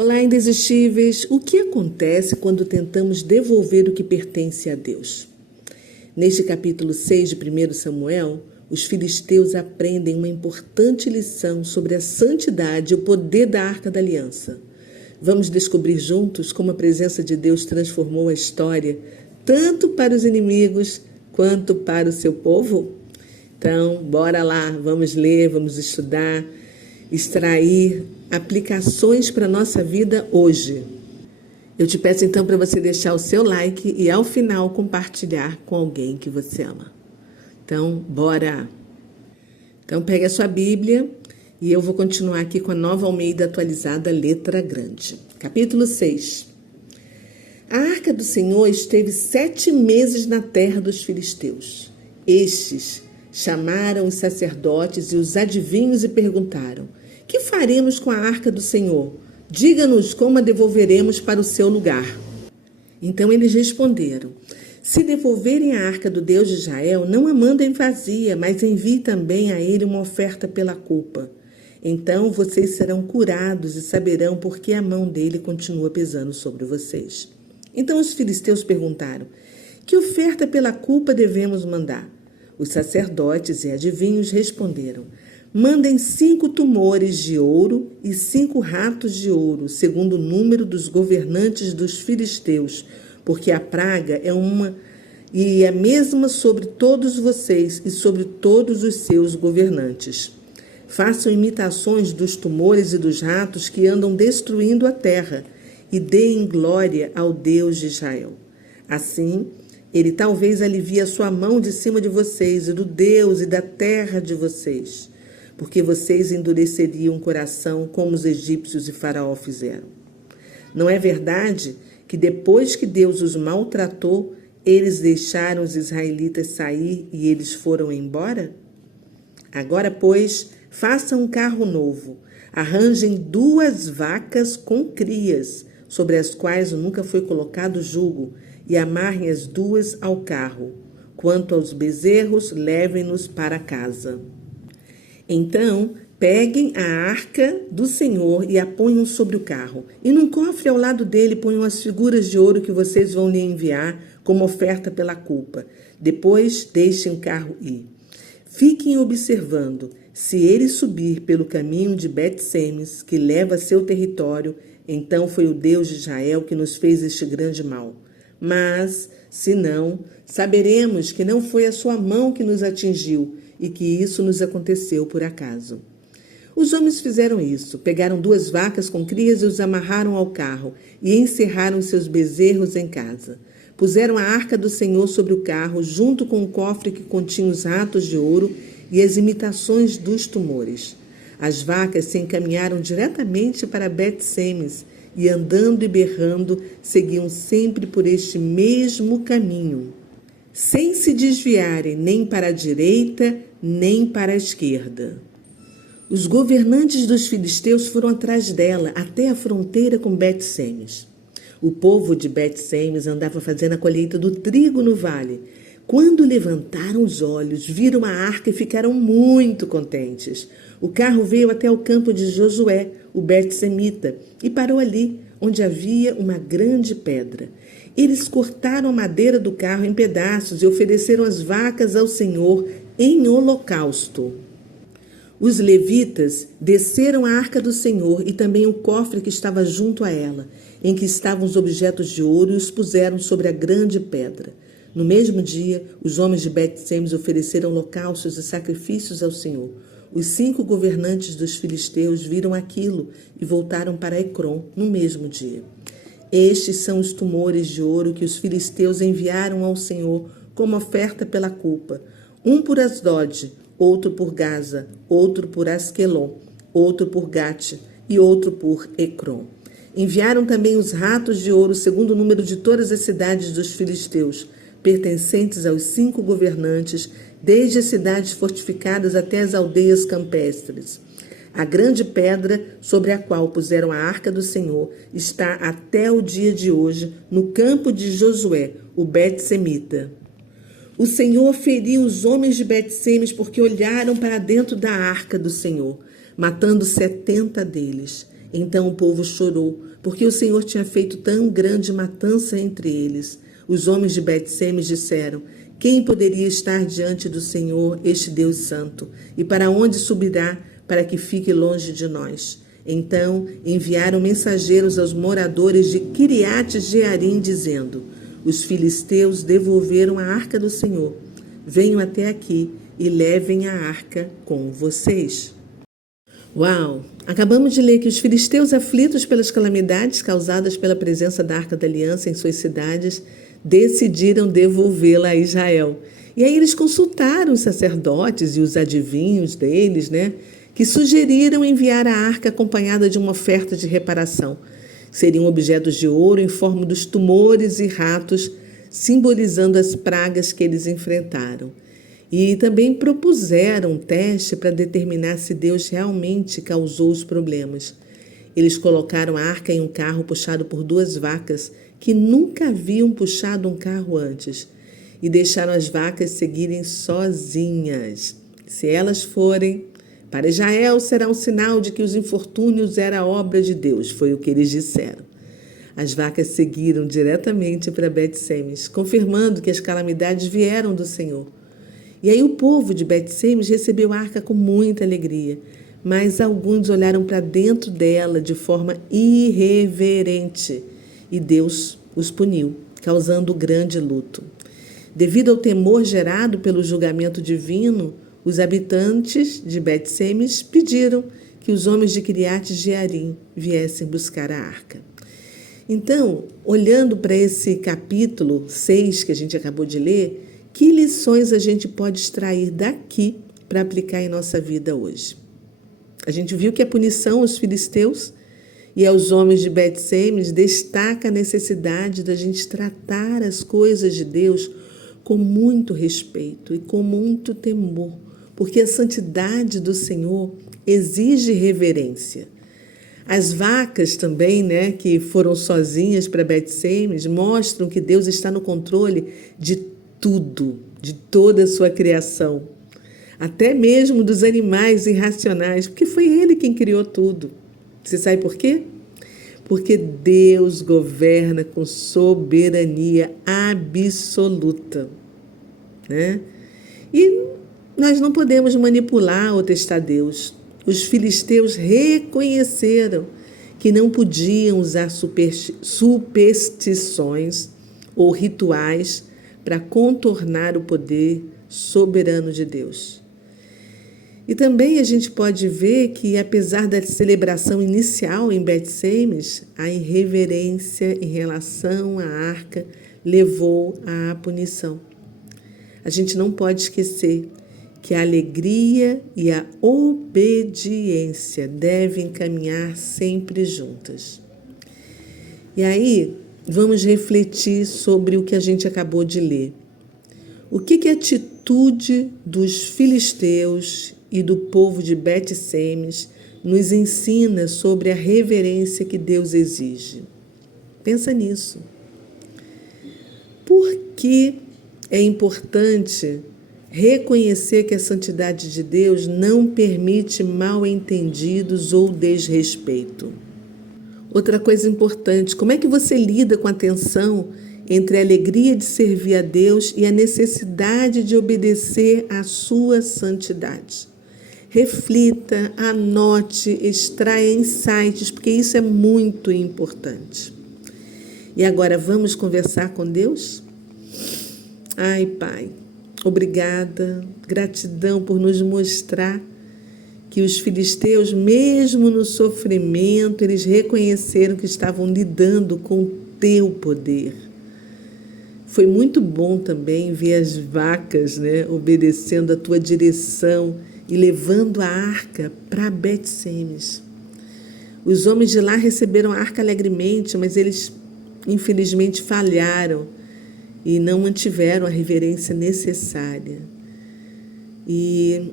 Olá, indesistíveis! O que acontece quando tentamos devolver o que pertence a Deus? Neste capítulo 6 de 1 Samuel, os filisteus aprendem uma importante lição sobre a santidade e o poder da Arca da Aliança. Vamos descobrir juntos como a presença de Deus transformou a história, tanto para os inimigos quanto para o seu povo? Então, bora lá, vamos ler, vamos estudar, extrair aplicações para a nossa vida hoje. Eu te peço então para você deixar o seu like e ao final compartilhar com alguém que você ama. Então, bora! Então, pegue a sua Bíblia e eu vou continuar aqui com a Nova Almeida atualizada, letra grande. Capítulo 6. A Arca do Senhor esteve 7 meses na terra dos filisteus. Estes chamaram os sacerdotes e os adivinhos e perguntaram: que faremos com a Arca do Senhor? Diga-nos como a devolveremos para o seu lugar. Então eles responderam: se devolverem a Arca do Deus de Israel, não a mandem vazia, mas envie também a ele uma oferta pela culpa. Então vocês serão curados e saberão por que a mão dele continua pesando sobre vocês. Então os filisteus perguntaram: que oferta pela culpa devemos mandar? Os sacerdotes e adivinhos responderam: mandem 5 tumores de ouro e 5 ratos de ouro, segundo o número dos governantes dos filisteus, porque a praga é a mesma sobre todos vocês e sobre todos os seus governantes. Façam imitações dos tumores e dos ratos que andam destruindo a terra e deem glória ao Deus de Israel. Assim, ele talvez alivie a sua mão de cima de vocês e do Deus e da terra de vocês, porque vocês endureceriam o coração como os egípcios e Faraó fizeram. Não é verdade que depois que Deus os maltratou, eles deixaram os israelitas sair e eles foram embora? Agora, pois, façam um carro novo, arranjem 2 vacas com crias, sobre as quais nunca foi colocado jugo, e amarrem as 2 ao carro. Quanto aos bezerros, levem-nos para casa. Então, peguem a arca do Senhor e a ponham sobre o carro. E num cofre ao lado dele ponham as figuras de ouro que vocês vão lhe enviar como oferta pela culpa. Depois, deixem o carro ir. Fiquem observando. Se ele subir pelo caminho de Bet-Semes, que leva a seu território, então foi o Deus de Israel que nos fez este grande mal. Mas, se não, saberemos que não foi a sua mão que nos atingiu e que isso nos aconteceu por acaso. Os homens fizeram isso, pegaram 2 vacas com crias e os amarraram ao carro e encerraram seus bezerros em casa. Puseram a arca do Senhor sobre o carro, junto com o cofre que continha os ratos de ouro e as imitações dos tumores. As vacas se encaminharam diretamente para Bet-Semes e, andando e berrando, seguiam sempre por este mesmo caminho, sem se desviarem nem para a direita nem para a esquerda. Os governantes dos filisteus foram atrás dela até a fronteira com Bet-Semes. O povo de Bet-Semes andava fazendo a colheita do trigo no vale. Quando levantaram os olhos, viram a arca e ficaram muito contentes. O carro veio até o campo de Josué, o Bet-Semita, e parou ali, onde havia uma grande pedra. Eles cortaram a madeira do carro em pedaços e ofereceram as vacas ao Senhor em holocausto. Os levitas desceram a arca do Senhor e também o cofre que estava junto a ela, em que estavam os objetos de ouro, e os puseram sobre a grande pedra. No mesmo dia, os homens de Bet-Semes ofereceram holocaustos e sacrifícios ao Senhor. Os 5 governantes dos filisteus viram aquilo e voltaram para Ecrom no mesmo dia. Estes são os tumores de ouro que os filisteus enviaram ao Senhor como oferta pela culpa. Um por Asdod, outro por Gaza, outro por Asquelon, outro por Gate e outro por Ecrom. Enviaram também os ratos de ouro segundo o número de todas as cidades dos filisteus, pertencentes aos 5 governantes, desde as cidades fortificadas até as aldeias campestres. A grande pedra sobre a qual puseram a arca do Senhor está até o dia de hoje no campo de Josué, o Bet-Semita. O Senhor feriu os homens de Bet-Semes porque olharam para dentro da arca do Senhor, matando 70 deles. Então o povo chorou, porque o Senhor tinha feito tão grande matança entre eles. Os homens de Bet-Semes disseram: quem poderia estar diante do Senhor, este Deus santo? E para onde subirá para que fique longe de nós? Então enviaram mensageiros aos moradores de Quiriate-Jearim, dizendo: os filisteus devolveram a arca do Senhor. Venham até aqui e levem a arca com vocês. Uau! Acabamos de ler que os filisteus, aflitos pelas calamidades causadas pela presença da Arca da Aliança em suas cidades, decidiram devolvê-la a Israel. E aí eles consultaram os sacerdotes e os adivinhos deles, que sugeriram enviar a arca acompanhada de uma oferta de reparação. Seriam objetos de ouro em forma dos tumores e ratos, simbolizando as pragas que eles enfrentaram. E também propuseram um teste para determinar se Deus realmente causou os problemas. Eles colocaram a arca em um carro puxado por 2 vacas que nunca haviam puxado um carro antes e deixaram as vacas seguirem sozinhas. Se elas forem, para Israel será um sinal de que os infortúnios eram obra de Deus, foi o que eles disseram. As vacas seguiram diretamente para Bet-Semes, confirmando que as calamidades vieram do Senhor. E aí o povo de Bet-Semes recebeu a arca com muita alegria, mas alguns olharam para dentro dela de forma irreverente e Deus os puniu, causando grande luto. Devido ao temor gerado pelo julgamento divino, os habitantes de Bet-Semes pediram que os homens de Quiriate-Jearim viessem buscar a arca. Então, olhando para esse capítulo 6 que a gente acabou de ler, que lições a gente pode extrair daqui para aplicar em nossa vida hoje? A gente viu que a punição aos filisteus e aos homens de Bet-Semes destaca a necessidade da gente tratar as coisas de Deus com muito respeito e com muito temor, porque a santidade do Senhor exige reverência. As vacas também, que foram sozinhas para Bet-Semes, mostram que Deus está no controle de tudo, de toda a sua criação, até mesmo dos animais irracionais, porque foi Ele quem criou tudo. Você sabe por quê? Porque Deus governa com soberania absoluta, E nós não podemos manipular ou testar Deus. Os filisteus reconheceram que não podiam usar superstições ou rituais para contornar o poder soberano de Deus. E também a gente pode ver que, apesar da celebração inicial em Bet-Semes, a irreverência em relação à arca levou à punição. A gente não pode esquecer que a alegria e a obediência devem caminhar sempre juntas. E aí, vamos refletir sobre o que a gente acabou de ler. O que a atitude dos filisteus e do povo de Bet-Semes nos ensina sobre a reverência que Deus exige? Pensa nisso. Por que é importante reconhecer que a santidade de Deus não permite mal-entendidos ou desrespeito? Outra coisa importante, como é que você lida com a tensão entre a alegria de servir a Deus e a necessidade de obedecer à sua santidade? Reflita, anote, extraia insights, porque isso é muito importante. E agora vamos conversar com Deus? Ai, Pai, obrigada, gratidão por nos mostrar que os filisteus, mesmo no sofrimento, eles reconheceram que estavam lidando com o teu poder. Foi muito bom também ver as vacas, obedecendo a tua direção e levando a arca para Bet-Semes. Os homens de lá receberam a arca alegremente, mas eles, infelizmente, falharam e não mantiveram a reverência necessária. E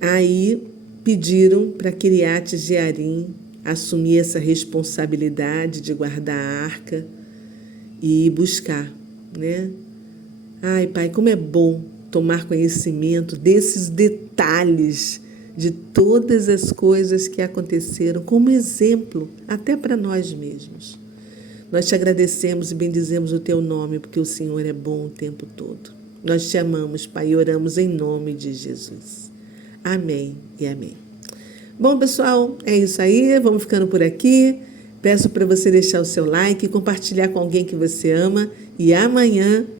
aí pediram para Quiriate-Jearim assumir essa responsabilidade de guardar a arca e buscar, Ai, Pai, como é bom tomar conhecimento desses detalhes de todas as coisas que aconteceram, como exemplo até para nós mesmos. Nós te agradecemos e bendizemos o teu nome, porque o Senhor é bom o tempo todo. Nós te amamos, Pai, e oramos em nome de Jesus. Amém e amém. Bom, pessoal, é isso aí. Vamos ficando por aqui. Peço para você deixar o seu like, compartilhar com alguém que você ama. E amanhã